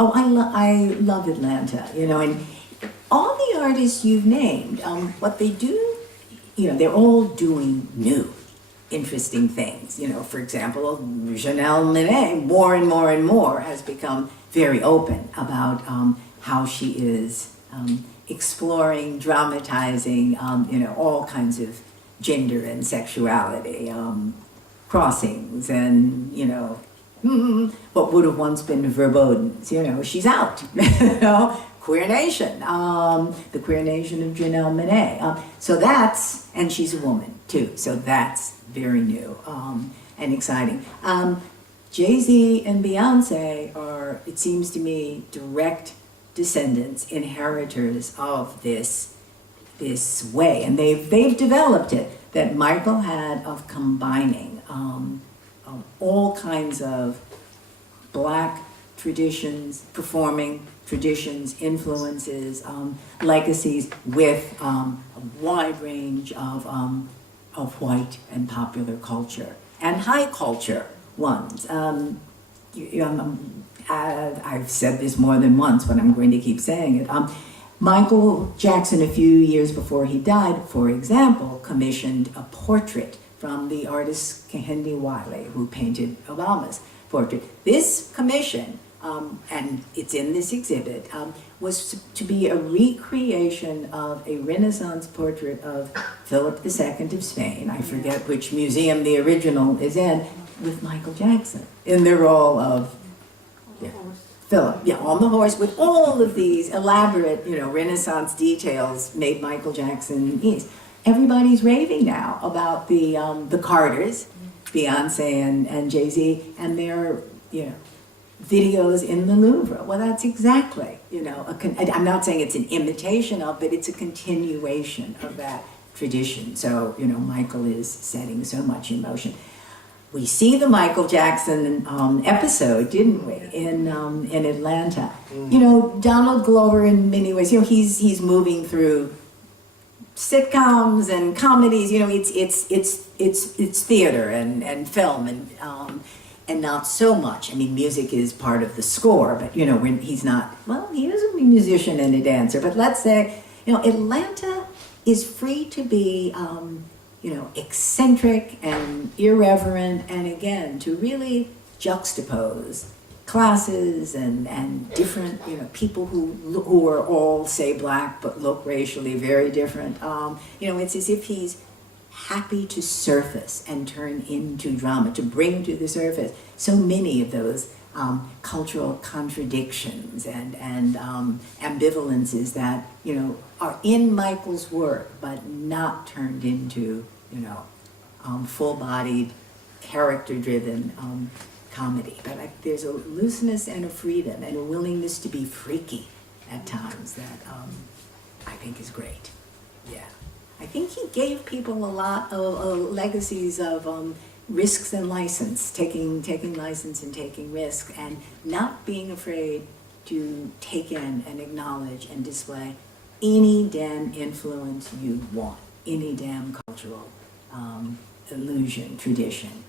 Oh, I love Atlanta, you know, and all the artists you've named, what they do, you know, they're all doing new, interesting things. You know, for example, Janelle Monáe, more and more and more, has become very open about how she is exploring, dramatizing, you know, all kinds of gender and sexuality, crossings, and, you know, what would have once been verbodens, you know, she's out, you know, Queer Nation, the Queer Nation of Janelle Monáe. So that's, and she's a woman too, so that's very new and exciting. Jay-Z and Beyonce are, it seems to me, direct descendants, inheritors of this way, and they've developed it that Michael had of combining all kinds of Black traditions, performing traditions, influences, legacies, with a wide range of white and popular culture and high culture ones. I've said this more than once, but I'm going to keep saying it. Michael Jackson, a few years before he died, for example, commissioned a portrait from the artist Kehinde Wiley, who painted Obama's portrait. This commission, and it's in this exhibit, was to be a recreation of a Renaissance portrait of Philip II of Spain. I forget which museum the original is in, with Michael Jackson in the role of Philip, on the horse, with all of these elaborate, you know, Renaissance details made Michael Jackson ease. Everybody's raving now about the Carters, Beyonce and Jay-Z, and their, you know, videos in the Louvre. Well, that's exactly, you know, I'm not saying it's an imitation of, but it's a continuation of that tradition. So, you know, Michael is setting so much in motion. We see the Michael Jackson episode, didn't we, in Atlanta? You know, Donald Glover, in many ways, you know, he's moving through sitcoms and comedies. You know, it's theater and film and not so much. I mean, music is part of the score, but you know, when he's not. Well, he is a musician and a dancer, but let's say, you know, Atlanta is free to be. You know, eccentric and irreverent, and again, to really juxtapose classes and different, you know, people who are all, say, Black, but look racially very different. You know, it's as if he's happy to surface and turn into drama, to bring to the surface so many of those cultural contradictions and ambivalences that, you know, are in Michael's work, but not turned into, you know, full-bodied, character-driven comedy. But there's a looseness and a freedom and a willingness to be freaky at times that I think is great. Yeah. I think he gave people a lot of legacies of risks and license, taking license and taking risk, and not being afraid to take in and acknowledge and display any damn influence you want, any damn cultural illusion, tradition.